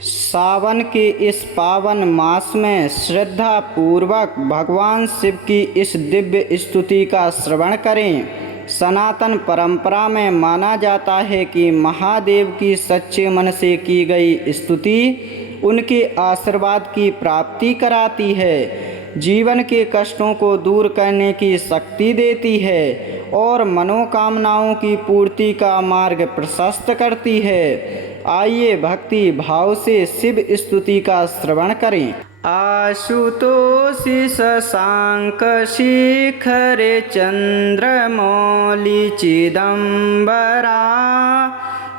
सावन के इस पावन मास में श्रद्धा पूर्वक भगवान शिव की इस दिव्य स्तुति का श्रवण करें। सनातन परंपरा में माना जाता है कि महादेव की सच्चे मन से की गई स्तुति उनके आशीर्वाद की प्राप्ति कराती है, जीवन के कष्टों को दूर करने की शक्ति देती है और मनोकामनाओं की पूर्ति का मार्ग प्रशस्त करती है। आइए भक्ति भाव से शिव स्तुति का श्रवण करें। आशुतोषि शशांक शिखरे चंद्रमौलि चिदंबरा,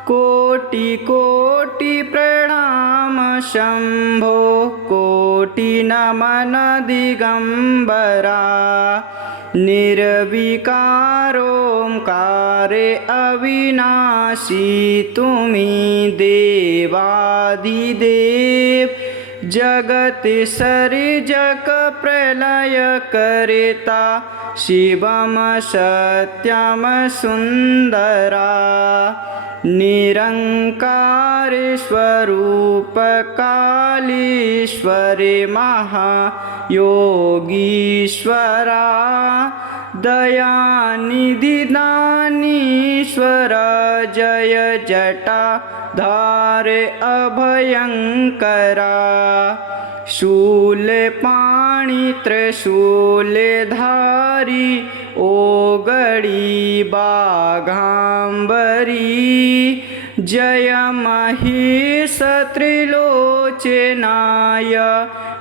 कोटि कोटि प्रणाम शंभो, कोटि नमन दिगंबरा। निर्विकारोंकारे अविनाशी तुमी देवाधिदेव, जगत सृजक प्रलय कर्ता शिवम सत्यम सुंदरा। निरंकार स्वरूप कालीश्वर महायोगीश्वरा, दयानिधि दानीश्वर जय जटाधार अभयंकरा। शूलपाणि त्रिशूलधारी ओगड़ी बाघांबरी, जय महेश त्रिलोचनाय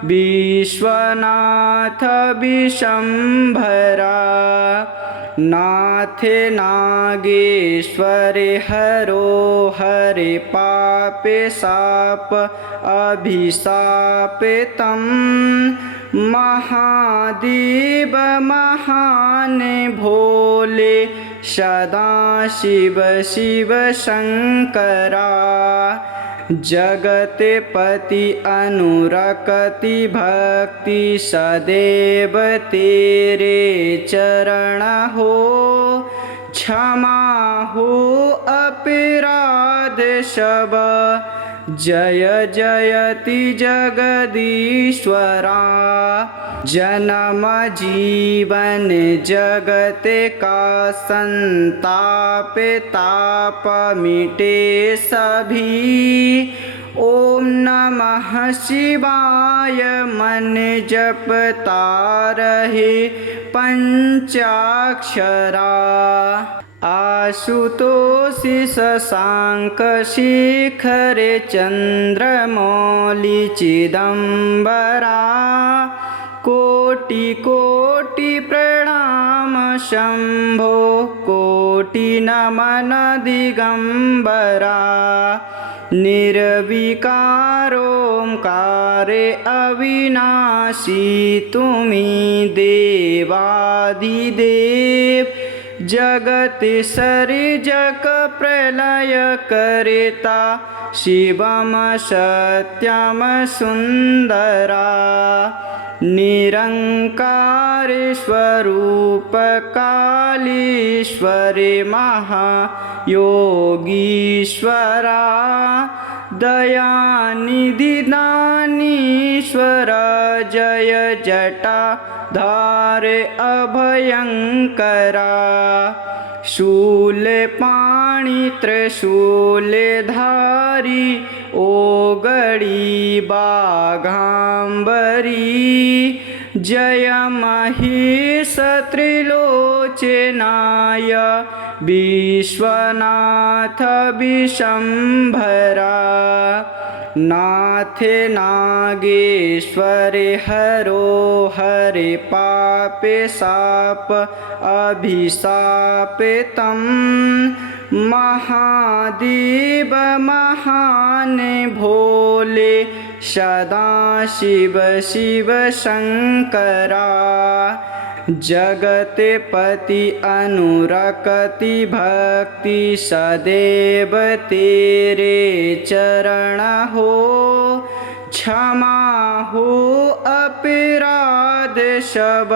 विश्वनाथ विशंभरा। नाथ नागेश्वर हरो हरे पापे साप अभिशाप तम, महादेव महान भोले सदा शिव शिव शंकरा। जगतपति अनुरक्ति भक्ति सदैव तेरे चरण हो, क्षमा हो अपराध सब जय जयति जगदीश्वरा। जन्म जीवन जगत का संताप ताप मिटे सभी, ओम नमः शिवाय मन जपता रहे पंचाक्षरा। आशुतोषि शशांक शिखरे चंद्रमौलि चिदंबरा, कोटि कोटि प्रणाम शंभो, कोटि नमन दिगंबरा। निर्विकारोंकारे अविनाशी तुमी देवाधिदेव, जगत सृजक प्रलय कर्ता शिवम सत्यम सुंदरा। निरंकार स्वरूप कालीश्वर महायोगीश्वरा, दयानिधि दानीश्वर जय जटाधार अभयंकरा। शूलपाणि त्रिशूलधारी ओगड़ी बाघांबरी, जय महेश त्रिलोचनाय विश्वनाथ विशंभरा। नाथ नागेश्वर हरो हरे पापे साप अभिशाप तम, महादेव महान भोले सदा शिव शिव शंकरा। जगतपति अनुरक्ति भक्ति सदैव तेरे चरण हो, क्षमा हो अपराध सब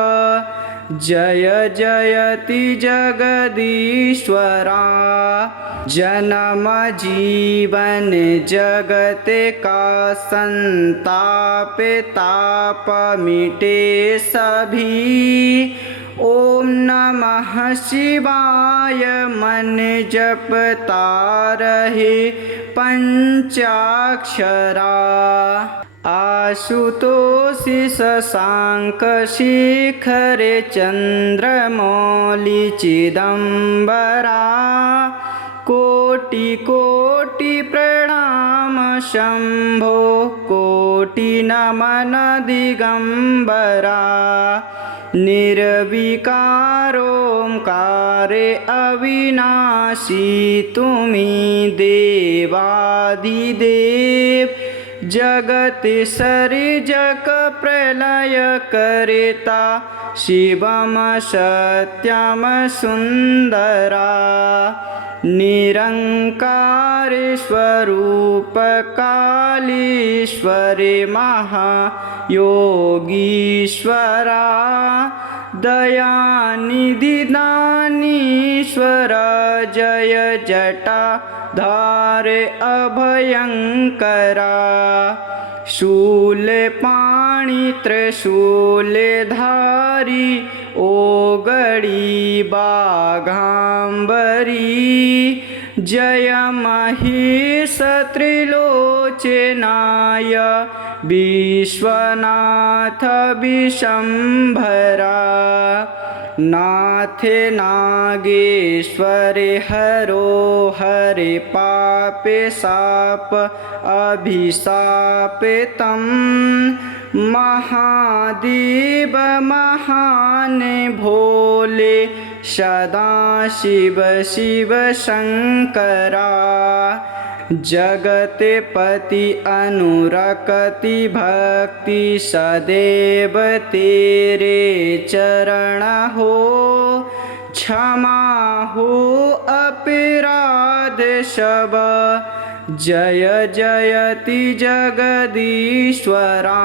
जय जयति जगदीश्वरा। जन्म जीवन जगत का संताप ताप मिटे सभी। ओम नमः शिवाय मन जपता रहे पंचाक्षरा। आशुतोष शशांक शिखर चंद्रमौलि चिदंबरा। कोटि कोटि प्रणाम शंभो कोटि नमन दिगंबरा। निर्विकारोंकारे अविनाशी तुमी देवाधिदेव। जगत सृजक प्रलय करता शिवम सत्यम सुंदरा। निरंकार स्वरूप कालीश्वर महायोगीश्वरा। दयानिधि दानीश्वर जय जटाधार अभयंकरा। शूलपाणि त्रिशूलधारी ओगड़ी बाघांबरी। जय महेश त्रिलोचनाय विश्वनाथ विशंभरा। नाथ नागेश्वर हरो हरे पाप साप अभिशाप तम। महादेव महान भोले सदा शिव शिव शंकरा। जगतपति अनुरक्ति भक्ति सदैव तेरे चरण हो। क्षमा हो अपराध सब जय जयति जगदीश्वरा।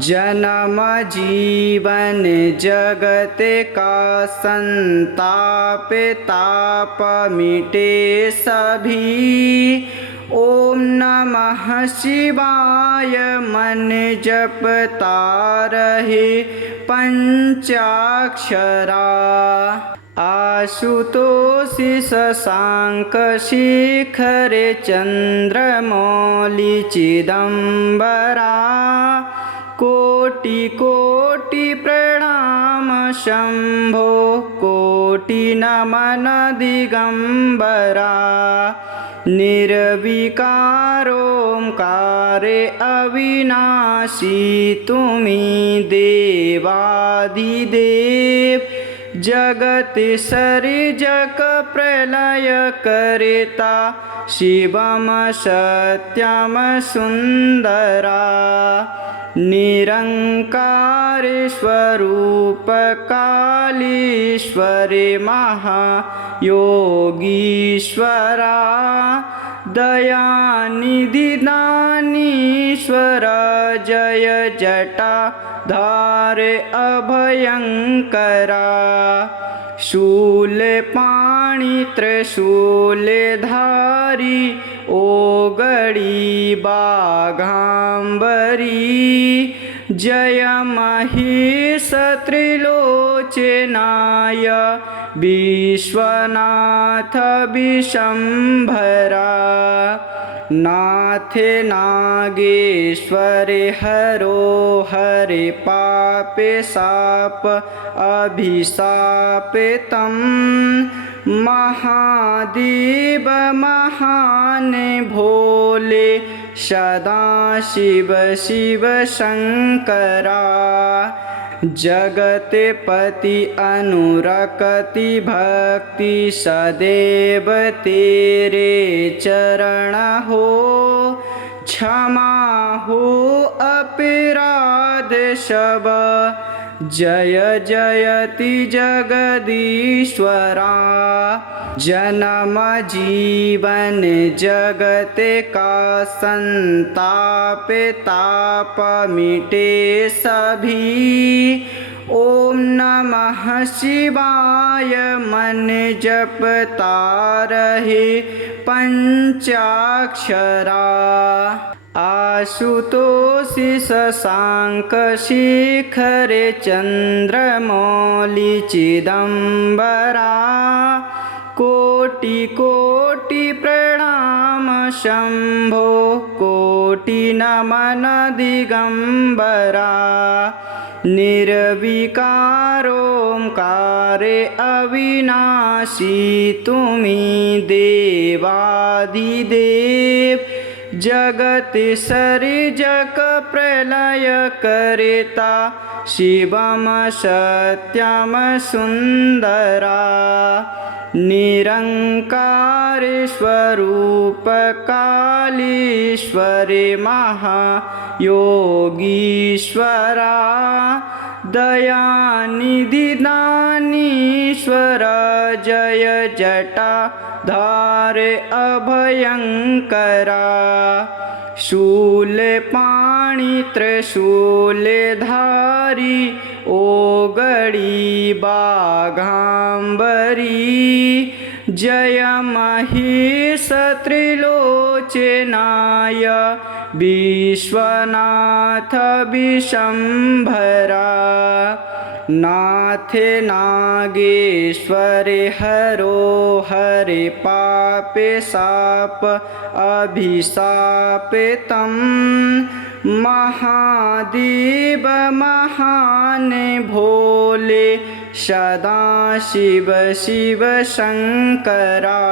जन्म जीवन जगत का संताप ताप मिटे सभी। ओम नमः शिवाय मन जपता रहे पंचाक्षरा। आशुतोष शशांक शिखर चंद्रमौलि चिदंबरा। कोटि कोटि प्रणाम शंभो कोटि नमन दिगंबरा। निर्विकारोंकारे अविनाशी तुमी देवाधिदेव। जगत सृजक प्रलय करता शिवम सत्यम सुंदरा। निरंकार स्वरूप कालीश्वर महायोगीश्वरा। दयानिधि दानीश्वर जय जटाधार अभयंकरा। शूलपाणि त्रिशूलधारी ओगड़ी बाघांबरी। जय महेश त्रिलोचनाय विश्वनाथ विशंभरा। नाथ नागेश्वर हरो हरे पाप साप अभिशाप तम। महादेव महान भोले सदा शिव शिव शंकरा। जगतपति अनुरक्ति भक्ति सदैव तेरे चरण हो। क्षमा हो अपराध सब जय जयति जगदीश्वरा। जन्म जीवन जगत का संताप ताप मिटे सभी। ओम नमः शिवाय मन जपता रहे पंचाक्षरा। आशुतोषि शशांक शिखर चंद्रमौलि चिदंबरा। कोटि कोटि प्रणाम शंभो कोटि नमन दिगंबरा। निर्विकारोंकारे अविनाशी तुमी देवादिदेव। जगत सृजक प्रलय करता शिवम सत्यम सुंदरा। निरंकार स्वरूप कालीश्वर महायोगीश्वरा। दयानिधि दानीश्वर जय जटाधार अभयंकरा। शूलपाणि त्रिशूलधारी ओगड़ी बाघांबरी। जय महेश त्रिलोचनाय विश्वनाथ विशंभरा। नाथ नागेश्वर हरो हरे पाप साप अभिशापितं। महादेव महान भोले सदा शिव शिव शंकरा।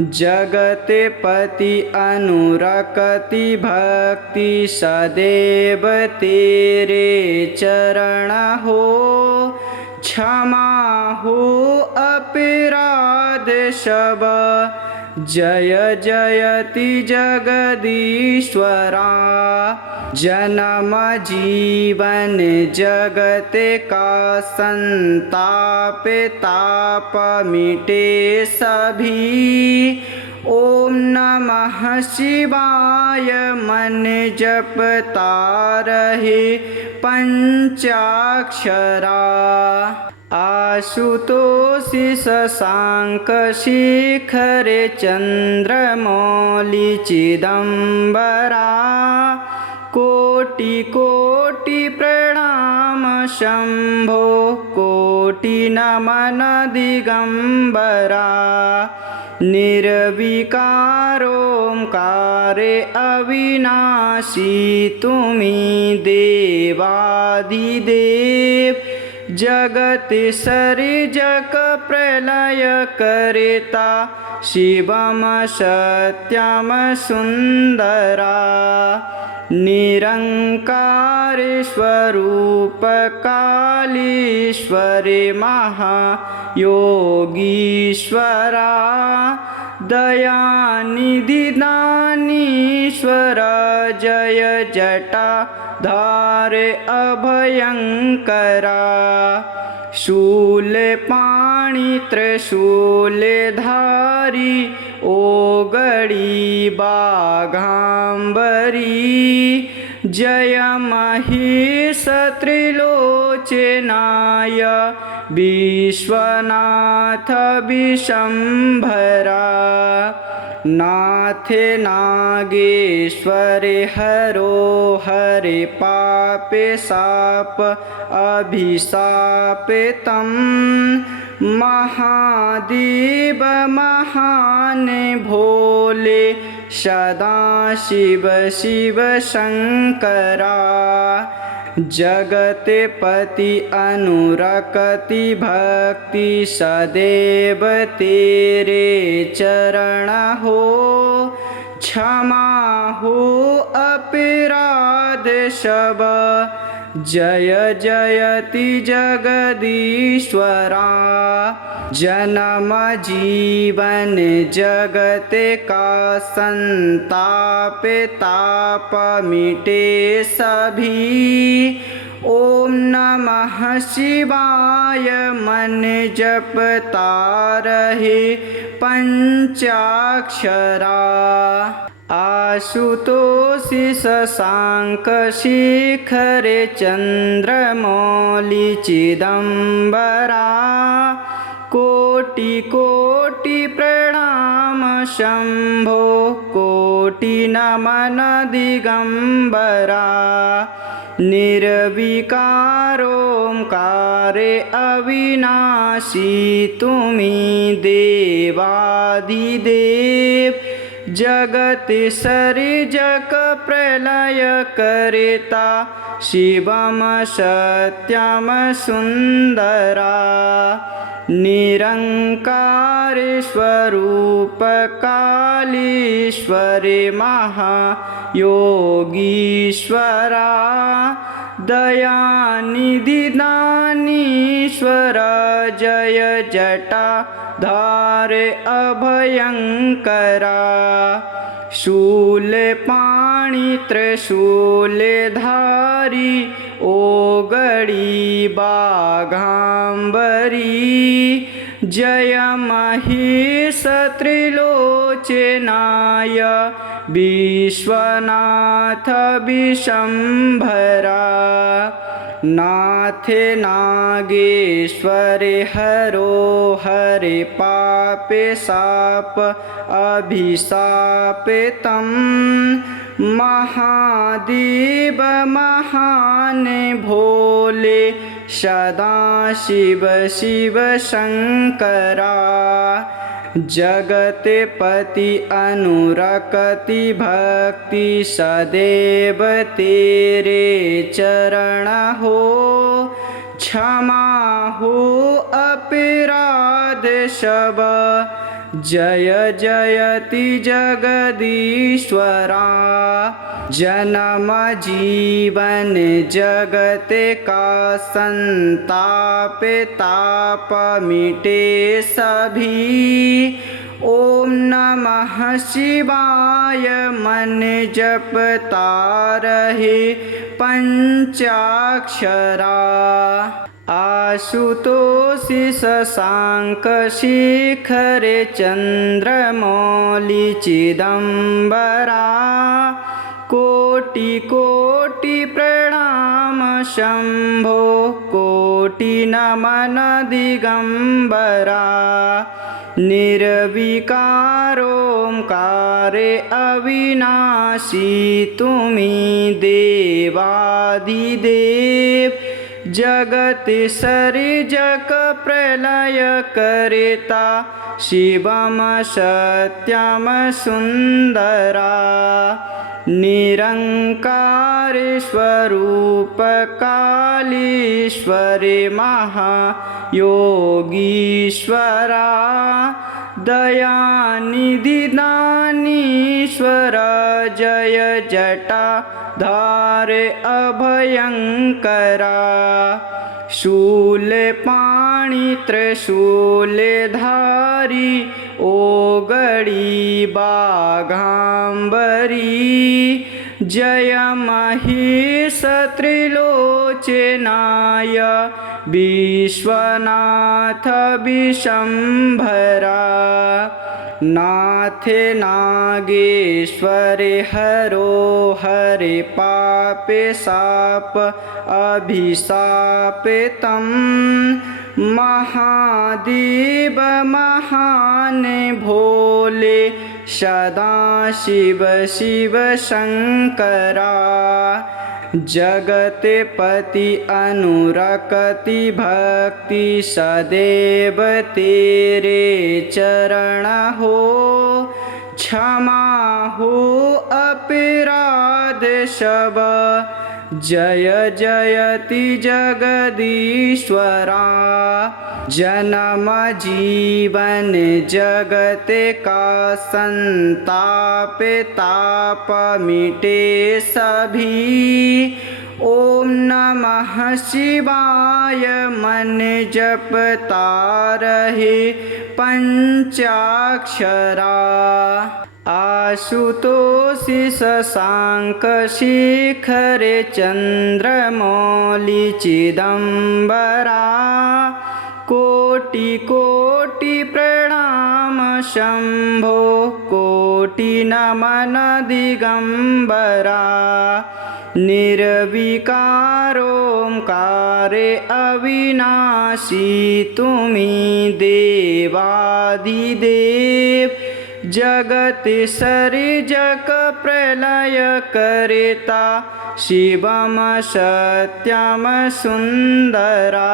जगतपति अनुरक्ति भक्ति सदैव तेरे चरण हो। क्षमा हो अपराध सब जय जयति जगदीश्वरा। जन्म जीवन जगत का संताप ताप मिटे सभी। ओम नमः शिवाय मन जपता रहे पंचाक्षरा। आशुतोषि शशांक शिखर चंद्रमौलि चिदंबरा। कोटि कोटि प्रणाम शंभो कोटि नमन दिगंबरा। निर्विकारोंकारे अविनाशी तुमी देवादिदेव। जगत सृजक प्रलय करता शिवम सत्यम सुंदरा। निरंकार स्वरूप कालीश्वर महायोगीश्वरा। दयानिधि दानीश्वर जय जटाधार अभयंकरा। शूलपाणि त्रिशूलधारी ओगड़ी बाघांबरी। जय महेश त्रिलोचनाय विश्वनाथ विशंभरा। नाथ नागेश्वर हरो हरे पाप साप अभिशापितं। महादेव महान भोले सदा शिव शिव शंकरा। जगतपति अनुरक्ति भक्ति सदैव तेरे चरण हो। क्षमा हो अपराध सब जय जयति जगदीश्वरा। जन्म जीवन जगत का संताप ताप मिटे सभी। ओम नमः शिवाय मन जपता रहे पंचाक्षरा। आशुतोषि शशांक शिखरे चंद्रमौलि चिदंबरा कोटि कोटि प्रणाम शंभो कोटि नमन दिगंबरा निर्विकारोंकारे अविनाशी तुमी देवाधिदेव जगत सृजक प्रलय करेता शिवम सत्यम सुंदरा निरंकार स्वरूप कालीश्वरे महायोगीश्वरा दयानिधि दानीश्वर जय जटा धार अभयंकरा शूलपाणि त्रिशूलधारी ओगड़ी बाघांबरी जय महेश त्रिलोचनाय विश्वनाथ विशंभरा नाथ नागेश्वर हरो हरे पापे साप अभिशापितं महादेव महान भोले सदा शिव शिव शंकरा जगतपति अनुरक्ति भक्ति सदैव तेरे चरण हो क्षमा हो अपराध सब जय जयति जगदीश्वरा जन्म जीवन जगत का संताप ताप मिटे सभी ओम नमः शिवाय मन जपता रहे पंचाक्षरा आशुतोषि शशांक शिखरे चंद्रमौलि चिदंबरा कोटि कोटि प्रणाम शंभो कोटि नमन दिगंबरा निर्विकारोंकारे अविनाशी तुमी देवाधिदेव जगत सृजक प्रलय करेता शिवम सत्यम सुंदरा निरंकार स्वरूप कालीश्वरे महायोगीश्वरा दयानिधि दानीश्वर जय जटा धार अभयंकरा शूलपाणि त्रिशूलधारी ओगड़ी बाघांबरी जय महेश त्रिलोचनाय विश्वनाथ विशंभरा नाथ नागेश्वर हरो हरे पापे साप अभिशापितं महादेव महान भोले सदा शिव शिव शंकरा जगतपति अनुरक्ति भक्ति सदैव तेरे चरण हो क्षमा हो अपराध सब जय जयति जगदीश्वरा जन्म जीवन जगत का संताप ताप मिटे सभी ओम नमः शिवाय मन जपता रहे पंचाक्षरा आशुतोषि शशांक शिखरे चंद्रमौलि चिदंबरा कोटि कोटि प्रणाम शंभो कोटि नमन दिगंबरा निर्विकारोंकारे अविनाशी तुमी देवाधिदेव जगत सृजक प्रलय करता शिवम सत्यम सुंदरा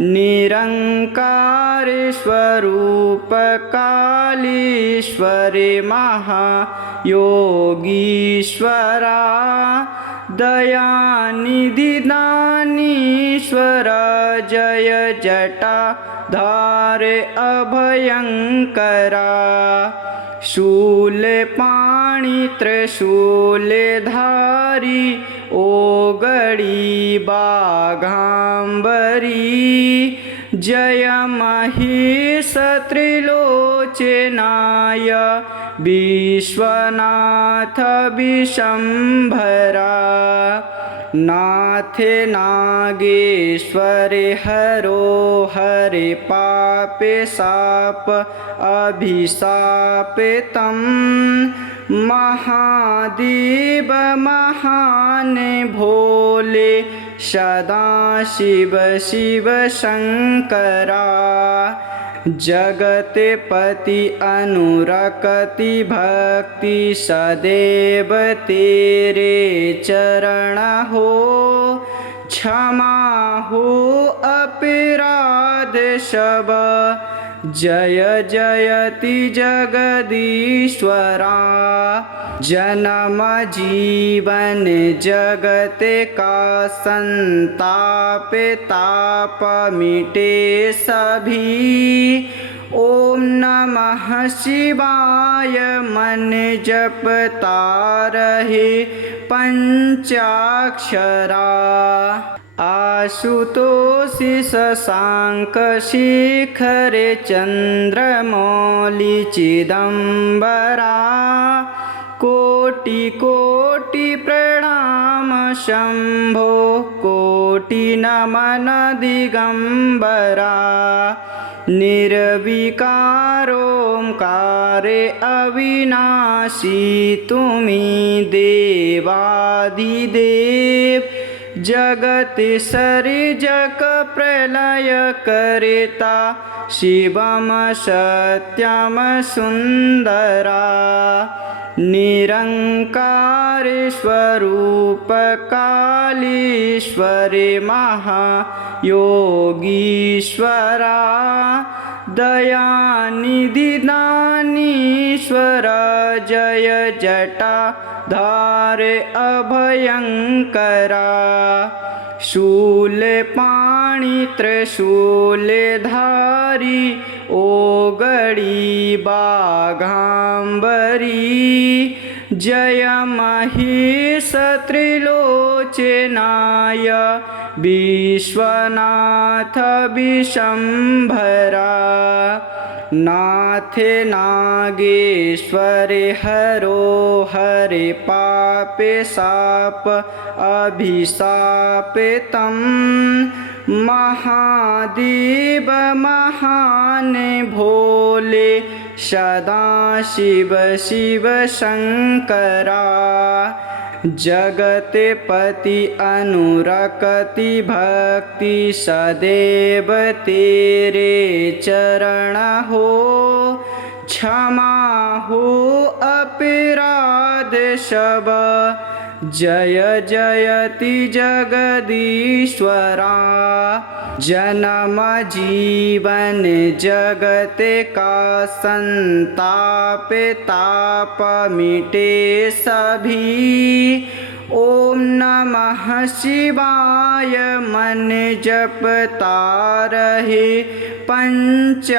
निरंकार स्वरूप कालीश्वरे महायोगीश्वरा दयानिधि दानीश्वर जय जटाधार अभयंकरा शूलपाणि त्रिशूलधारी ओगड़ी बाघांबरी जय महेश त्रिलोचनाय विश्वनाथ विशंभरा नाथ नागेश्वर हरो हरे पापे साप अभिशापितं महादेव महान भोले सदाशिव शिव शंकरा जगतपति अनुरक्ति भक्ति सदैव तेरे चरण हो क्षमा हो अपराध सब जय जयति जगदीश्वरा जन्म जीवन जगत का संताप ताप मिटे सभी ओम नमः शिवाय मन जपता रहे पंचाक्षरा आशुतोष शशांक शिखर चंद्रमौलि चिदंबरा कोटि कोटि प्रणाम शंभो कोटि नमन दिगंबरा निर्विकारोंकारे अविनाशी तुमी देवाधिदेव जगत सृजक प्रलय करता शिवम सत्यम सुंदरा निरंकार स्वरूप कालीश्वरे महायोगीश्वरा दयानिधि दानीश्वर जय जटाधार अभयंकरा शूलपाणि त्रिशूलधारी ओगड़ी बाघांबरी जय महेश त्रिलोचनाय विश्वनाथ विशंभरा नाथ नागेश्वर हरो हरे पापे साप अभिशापितं महादेव महान भोले सदाशिव शिव शंकरा जगतपति अनुरक्ति भक्ति सदैव तेरे चरण हो क्षमा हो अपराध सब जय जयति जगदीश्वरा जन्म जीवन जगत का संताप ताप मिटे सभी ओम नमः शिवाय मन जपता रहे पंचाक्षरा।